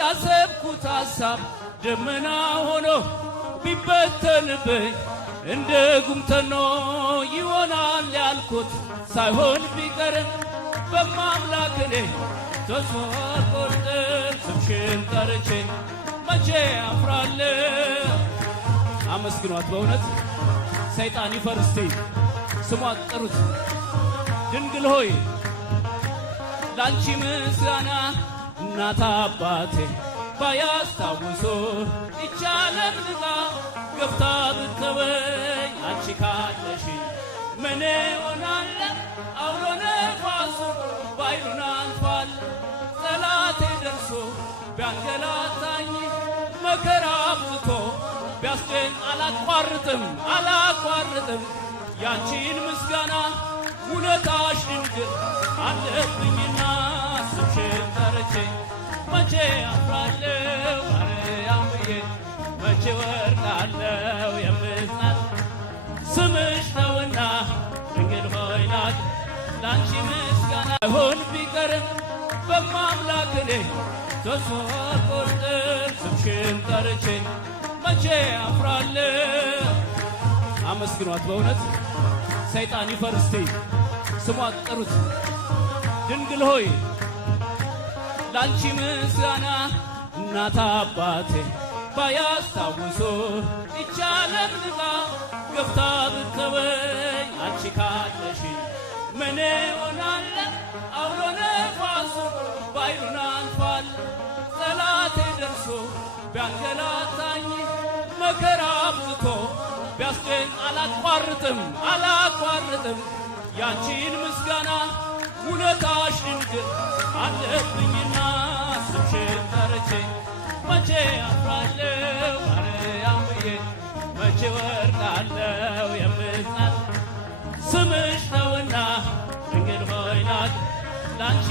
ያሰብኩት ሐሳብ ደመና ሆኖ ቢበተንብኝ እንደ ጉምተኖ ይሆናል ያልኩት ሳይሆን ቢቀርም በማምላክ እኔ ተስፋ አልቆርጥም። ስምሽን ጠርቼ መቼ አፍራለሁ። አመስግኗት በእውነት ሰይጣን ይፈር እስቲ ስሟት ጥሩት። ድንግል ሆይ ላንቺ ምስጋና እናት አባቴ ባያስታውሱ ይቻለም ንጋ ገፍታ ብትተወኝ አንቺ ካለሽ ምን ሆናለሁ? አውሎ ነፋሱ ባይሉን አልፏል። ጠላቴ ደርሶ ቢያንገላታኝ መከራ አብዝቶ ቢያስጨን አላቋርጥም ያንቺን ምስጋና ውለታሽ ድንግል አለብኝና ስምሽን ጠርቼ መቼ አፍራለሁ? ማርያም ብዬ መቼ ወርቃለሁ? የምጽናት ስምሽ ነውና ድንግል ሆይ ናት ላንቺ ምስጋና ይሆን ቢቀርም በማምላክ እኔ ተስፋ አልቆርጥም። ስምሽን ጠርቼ መቼ አፍራለሁ። አመስግኗት በእውነት ሰይጣን ይፈር እስቲ ስሟት ጥሩት። ድንግል ሆይ ላንቺ ምስጋና እናት አባቴ ባያስታውሱ ይቻለም ንጋ ገፍታ ብትተወኝ አንቺ ካለሽ ምን ሆናለሁ? አውሎ ነፋሱ ባይሉን አልፏል። ጠላቴ ደርሶ ቢያንገላታኝ መከራ አብዝቶ ቢያስጨን አላቋርጥም ያንቺን ምስጋና ውለታሽ ድንግል አለብኝና ስምሽን ጠርቼ መቼ አፍራለሁ? ማርያም ብዬ መቼ ወርቃለሁ? የምጽናት ስምሽ ነውና ድንግል ሆይ ናት ላንቺ